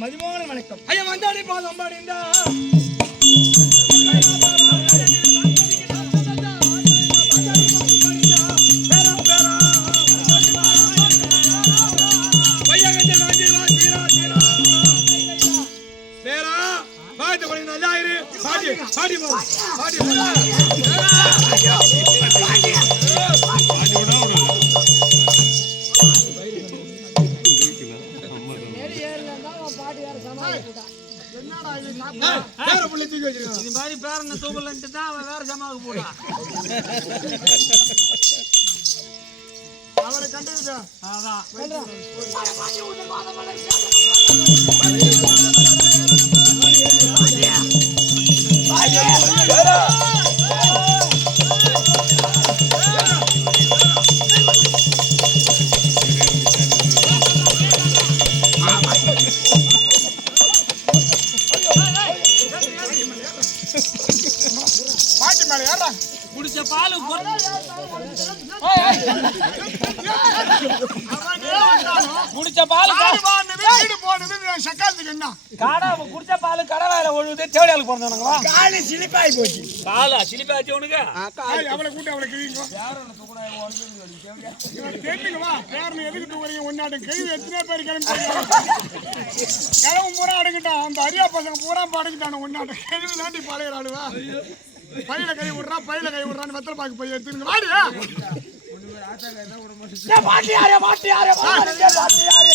மதிமோகன் வணக்கம். ஐயா வந்தாடி பாதம்பாடி இந்த பாடி பாடி பேரனை தூக்கலன்ட்டு தான் அவன் வேற சமாவுக்கு போட்டான். அவரை கண்டுக்கிட்டா அதான் குடிச்ச பாலு குடிச்ச பாலு சக்காலத்துக்கு என்ன காடா குடிச்ச பாலு கடவாயில ஒழுகுது தேவடியாளுக்கு பிறந்தவனுங்களா காலி சிலிப்பாய் போச்சு. காலா சிலிப்பாச்சு உனக்கு அவளை கூட்டி அவளை கிழிங்க தெரிஞ்சுக்கவா பேரனை எதுக்கு தூக்குறீங்க ஒன்னாட்டும் கேள்வி எத்தனை பேர் கிளம்பு பூரா அடங்கிட்டான். அந்த அரியா பசங்க பூரா படங்கிட்டான ஒன்னாட்டும் கேள்வி தாண்டி பழையிறாளுவா பையில கை விடுறா பையில கை விடுறான்னு வெத்தலை பாக்கு பைய எடுத்துங்க வாடியா மாட்டியாரே மாட்டியாரே மாட்டியாரே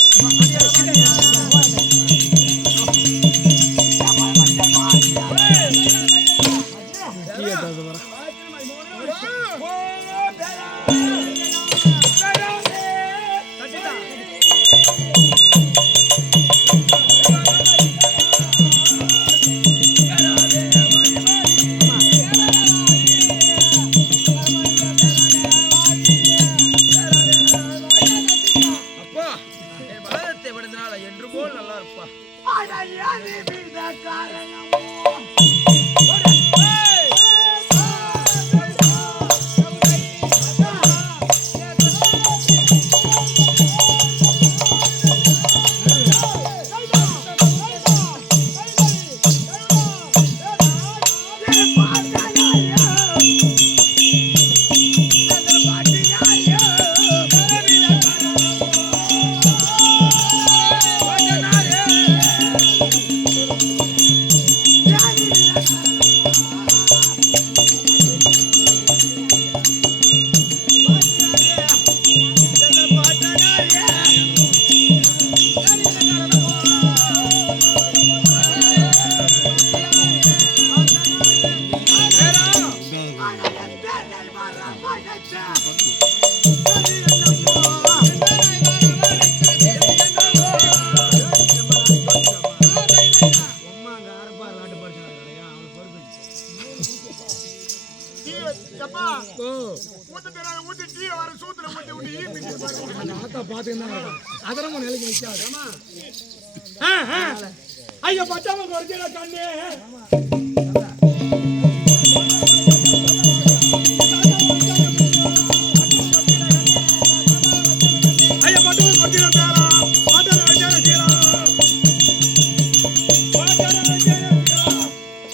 ஐயா பச்சாம குறைச்சா கண்ணே ஐயா பட்டு குறைச்சா பேரா பாட்டார வச்சார சீரா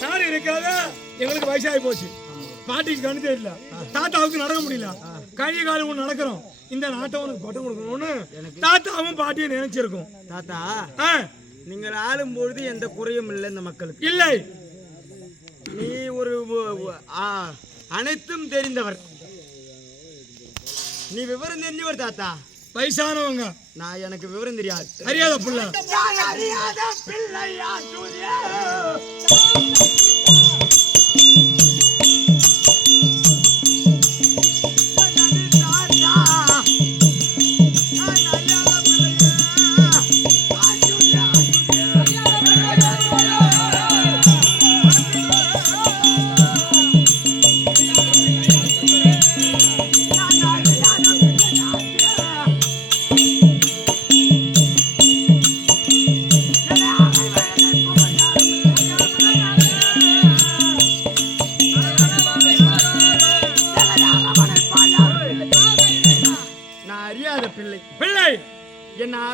சாரி இருக்காத எங்களுக்கு வயசாகி போச்சு. பாட்டிக்கு கண்ணு தெரியல, தாத்தாவுக்கு நடக்க முடியல, கை காலம் ஒன்று நடக்கிறோம். இந்த நாட்டை உனக்கு பட்டம் கொடுக்கணும்னு தாத்தாவும் பாட்டியை நினைச்சிருக்கோம். தாத்தா நீங்கள் ஆளும் பொழுது எந்த குறையும் இல்லை இந்த மக்களுக்கு இல்லை. நீ ஒரு அனைத்தும் தெரிந்தவர், நீ விவரம் தெரிஞ்சவர் தாத்தா. வயசானவங்க நான் எனக்கு விவரம் தெரியாது. அறியாத பிள்ளை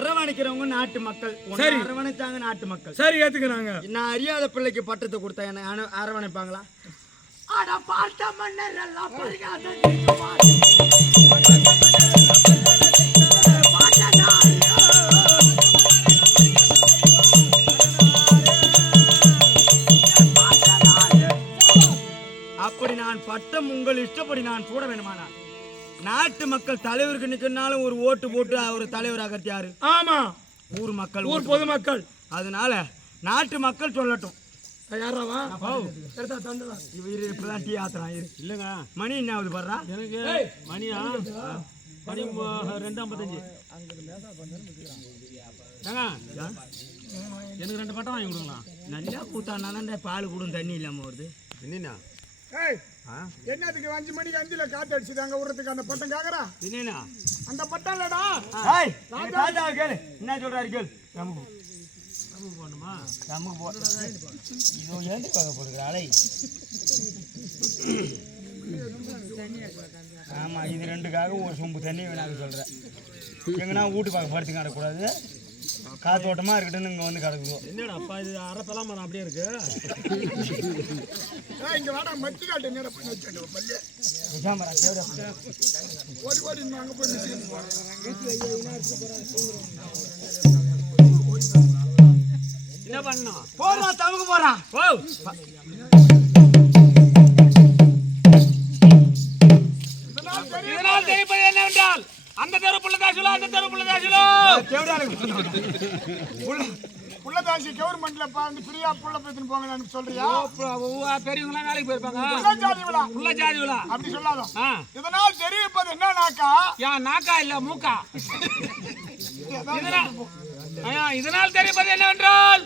அரவணைக்கிறவங்க நாட்டு மக்கள். சரி, அரவணைச்சாங்க நாட்டு மக்கள். சரி, ஏத்துக்கிறாங்க. நான் அறியாத பிள்ளைக்கு பட்டத்தை கொடுத்தா என்ன அரவணைப்பாங்களா? அட பார்த்த மன்னர் எல்லாம் பரிகாசம் அப்படி நான் பட்டம் உங்கள் இஷ்டப்படி நான் சூட வேணுமானா நாட்டு மக்கள் தலைவருக்கு நிக்கனாலும் ஒரு ஓட்டு போட்டு அவர் தலைவராகிறது யாரு? ஆமா, ஊர் மக்கள், ஊர் பொதுமக்கள். அதனால நாட்டு மக்கள் சொல்லட்டும். யாராவா எடுத்தா தண்டுடா. இவர் இப்பதான் டீ ஆத்துறான். இல்லைங்க, மணி என்ன ஆகுது பாடுறா? எனக்கு மணியா மணி 2:55. எனக்கு 2 பட்டம் வாங்கி கொடுங்களா? நல்லா கூத்தானா பால் கூடும் தண்ணி இல்லாம வருது. என்னண்ணா என்னத்துக்கு 5 மணிக்கு 5ல காத்து அடிச்சுதாங்க விடுறதுக்கு அந்த பட்டம் கேக்குறா? என்னண்ணா அந்த பட்டம் இல்லடா. தாத்தா கேளு, என்ன சொல்றாரு கேளு. போடணுமா? நமக்கு போ இதோ ஏந்து போடுகிற அலை. ஆமா, இது 2க்காக ஒரு சொம்பு தண்ணி வேணான்னு சொல்றேன். எங்கன்னா வீட்டு பார்க்க படுத்து கிடக்கூடாது, காத்தோட்டமா இருக்கட்டும்னு இங்க வந்து கிடக்குதோ. என்னடா அப்பா இது அரப்பெல்லாம் மரம் அப்படியே இருக்கு. இங்க வாடா மச்சி காட்டு நேரா பண்ணி வச்சேன் பல்லே. ஓடி ஓடி அங்க போய் மிஷின் என்ன பண்ணணும்? போறா தமுக்கு போறான். ஓ இதனால் தெரிப்பது என்னவென்றால் அந்த தெரு புள்ளதாசுலோ, அந்த தெரு புள்ளதாசுலோ புள்ளதாசி கவர்மெண்ட்ல பாந்து ஃப்ரீயா புள்ள பேத்துன்னு போங்கன்னு சொல்றியா? பெரியவங்களாம் வேலைக்கு போயிருப்பாங்க. புள்ள ஜாதி விழா அப்படி சொல்லாதோ. ஆ, இதனால் தெரிவிப்பது என்னன்னாக்கா, ஏன் நாக்கா இல்ல மூக்கா? இதனால் தெரிவிப்பது என்னவென்றால்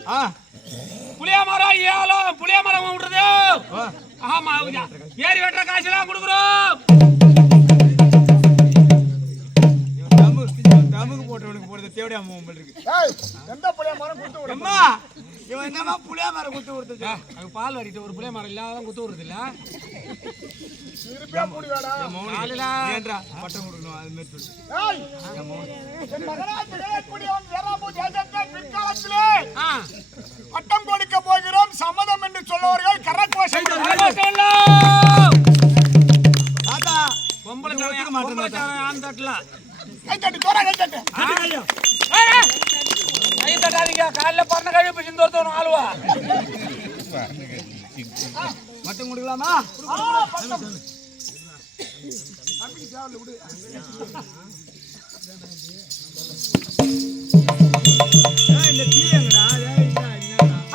புளிய மரம் ஏலம், புளிய மரம் விடுறது. ஆமா, ஏறி வெட்டுற காசெல்லாம் கொடுக்குறோம். தமுக்கு போட்டவனுக்கு போறது தேவடியா மூவ் இருக்கு. எந்த புளிய மரம் கொடுத்து விடு. அம்மா, இவன் என்னமா புளிய மரம் குத்து கொடுத்தது? அது பால் வாடிட்டு ஒரு புளிய மரம் இல்லாதான் குத்து விடுறது இல்ல. இருப்பே புடிவாடா. ஏன்றா பட்டம் கொடுக்கணும் அது மாதிரி சொல்லு. ஏய், என் மகனாய் பிழையக்கூடியவன் வேறாமு தேசத்தை பிற்காலத்திலே பட்டம் கொடுக்க போகிறோம் சம்மதம் என்று சொல்லுவார்கள். கரகோஷம் தாத்தா பொம்பளை மாட்டேன் ஆன் தட்டல கைத்தட்டு தோற கைத்தட்டு. கை தட்டாதீங்க, காலைல பறந்த கழுவி பிடிச்சு ஒருத்தவனும் ஆளுவா. மட்டும் கொடுக்கலாமா? பட்டம் தம்பிக்கு தேவல விடு. இந்த டீ எங்கடா?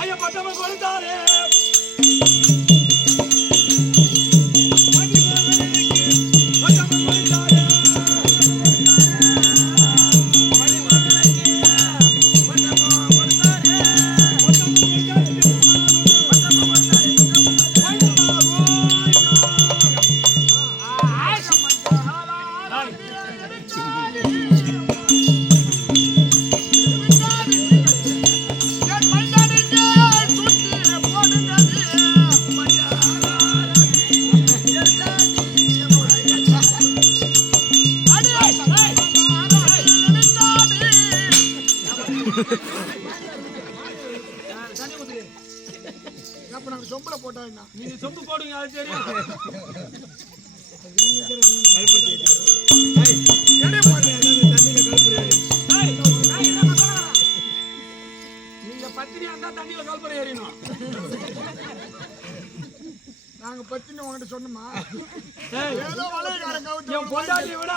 ஐயா பட்டம் கொடுத்தாரு. சொம்புல போட்டா என்ன? நீங்க சொம்பு போடுங்க, அது தெரியும். நீங்க பத்திரியா இருந்தா தண்ணியில கல்புரை ஏறினோம். நாங்க பத்தினி உங்ககிட்ட சொன்னோமா? ஏதோ வளையக்காரன் கவுத்து என் பொண்டாட்டியை விட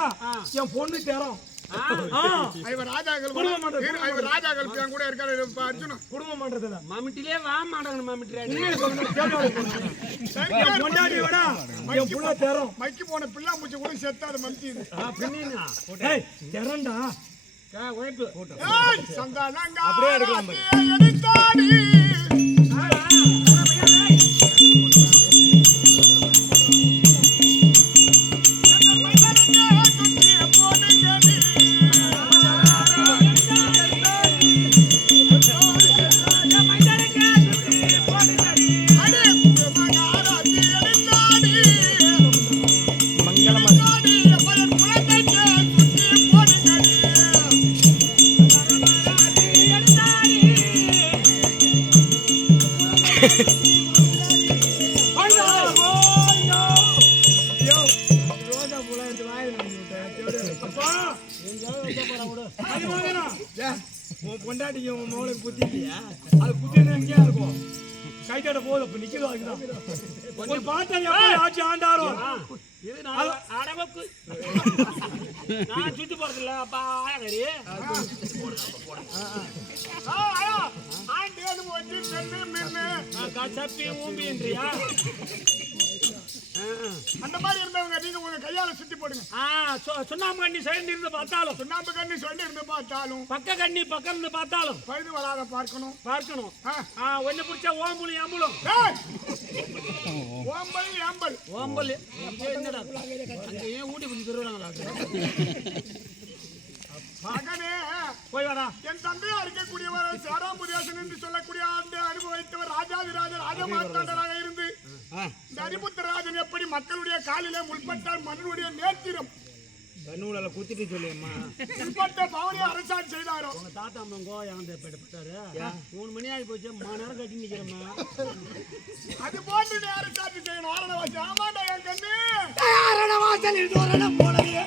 என் பொண்ணு தேரும். இவர் ராஜாக்கள் இவர் ராஜாக்கள் என் கூட இருக்காரு அர்ஜுனன் குடும்பம் பண்றதுல மாமிட்டிலே வா மாட்டாங்க மாமிட்டியாடி பொண்டாட்டி விட என் புள்ள தேரும். மக்கி போன பிள்ளாம்பூச்சி கூட செத்து அது மந்திது திறண்டா அப்படியே எடுக்கலாம். யோ, ரோஜா பூலாம் எடுத்து வாயில நுழைச்சு விட்டேன். அப்பா, அது வாங்கடா. ஏன், உன் பொண்டாட்டிக்கு உன் மகளுக்கு புத்தி இல்லையா? அது புத்தி எங்கேயா இருக்கும்? கைத்தோட போதும், அப்ப நிக்குது அதுக்குதான். ஒரு பாட்டன் எப்படி ஆட்சி ஆண்டாரோ இது நான் அடவக்கு நான் சுத்தி போறது இல்ல அப்பா ஆயாரி ஆண்டு வந்து சென்று மின்னு கசப்பி ஊம்பின்றியா அந்த மாதிரி இருந்தவங்க நீங்க உங்க கையால சுத்தி போடுங்க. சுண்ணாம்பு கண்ணி சைடு இருந்து பார்த்தாலும் சுண்ணாம்பு கண்ணி சொல்லி இருந்து பார்த்தாலும் பக்க கண்ணி பக்கம் இருந்து பார்த்தாலும் பழுது வராத பார்க்கணும். ஒன்னு பிடிச்சா ஓம்புலி அம்புலும் ஓம்பல் ஏம்பல் ஓம்பல் என்னடா அங்கேயே ஊட்டி பிடிச்சி தருவாங்களா மகனே போய் வாடா. என் தந்தையா இருக்கக்கூடியவர் சேராம்புதேசன் என்று சொல்லக்கூடிய ஆண்டு அனுபவித்தவர் ராஜாதிராஜ ராஜமார்த்தாண்டராக இருந்து இந்த அரிபுத்தராஜன் எப்படி மக்களுடைய காலிலே முற்பட்டால் மண்ணுடைய நேர்த்திரம் கண்ணூல குத்திட்டு சொல்லியம்மா முற்பட்ட பவனியை அரசாட்சி செய்தாரோ. உங்க தாத்தா அம்மா கோயம் பட்டாரு 3 மணி ஆகி போச்சு 3 நேரம் கட்டி நிக்கிறோம்மா. அது போன்று நீ அரசாட்சி செய்யணும். ஆரணவாசி ஆமாண்டா என் கண்ணு ஆரணவாசல் இது போலவே